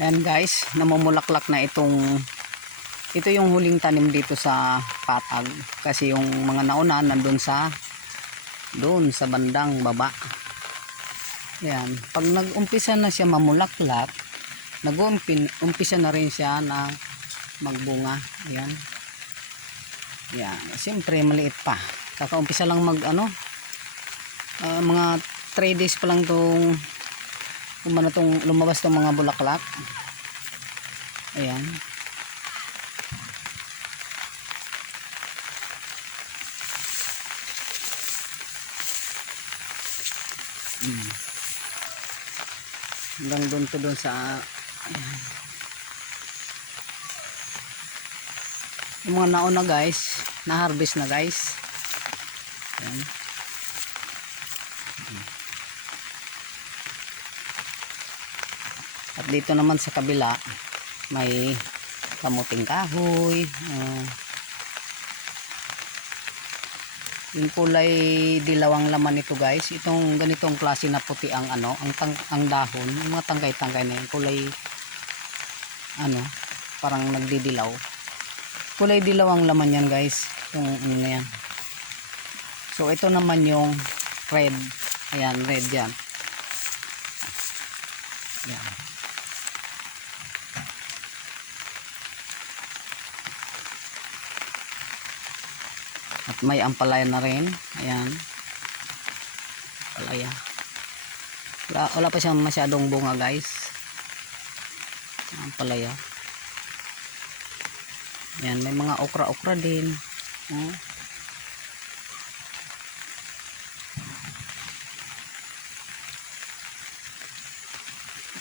Ayan guys, namumulaklak na ito yung huling tanim dito sa patag. Kasi yung mga nauna nandun doon sa bandang baba. Ayan, pag nag-umpisa na siya mamulaklak, nag-umpisa na rin siya na magbunga. Ayan. Ayan, siyempre maliit pa. Kakaumpisa lang mga 3 days pa lang lumabas tong mga bulaklak. Ayan. Hanggang doon sa ayan. Yung mga nauna guys, na-harvest na guys. Ayan. At dito naman sa kabila may kamuting kahoy. Yung kulay dilawang laman nito guys, itong ganitong klase na puti ang ang dahon, yung mga tangkay-tangkay na yung kulay parang nagdidilaw. Kulay dilaw ang laman yan guys, yung na yan. So ito naman yung red. Ayan, red yan. Ayan. At may ampalaya na rin. Ayan. Ampalaya. Wala pa siyang masyadong bunga guys. Ampalaya. Ayan, may mga okra-okra din.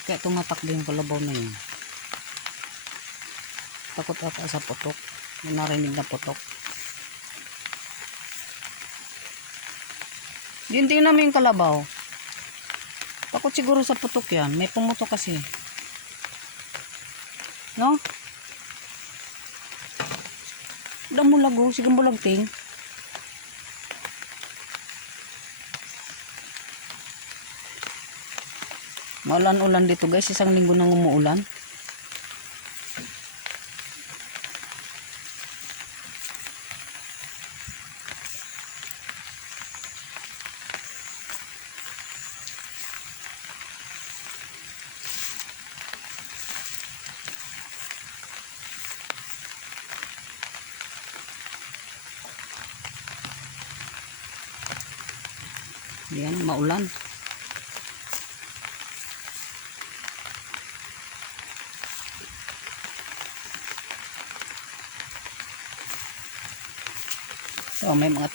Kaya tumatak din yung kalabaw na yun. Takot ata sa putok. May narinig na putok. Yun, tingnan mo yung kalabaw. Takot siguro sa putok yan. May pumutok kasi. No? Damulago. Sige mo lagting. Maulan-ulan dito guys. Isang linggo nang umuulan. Yan, maulan. So, may mga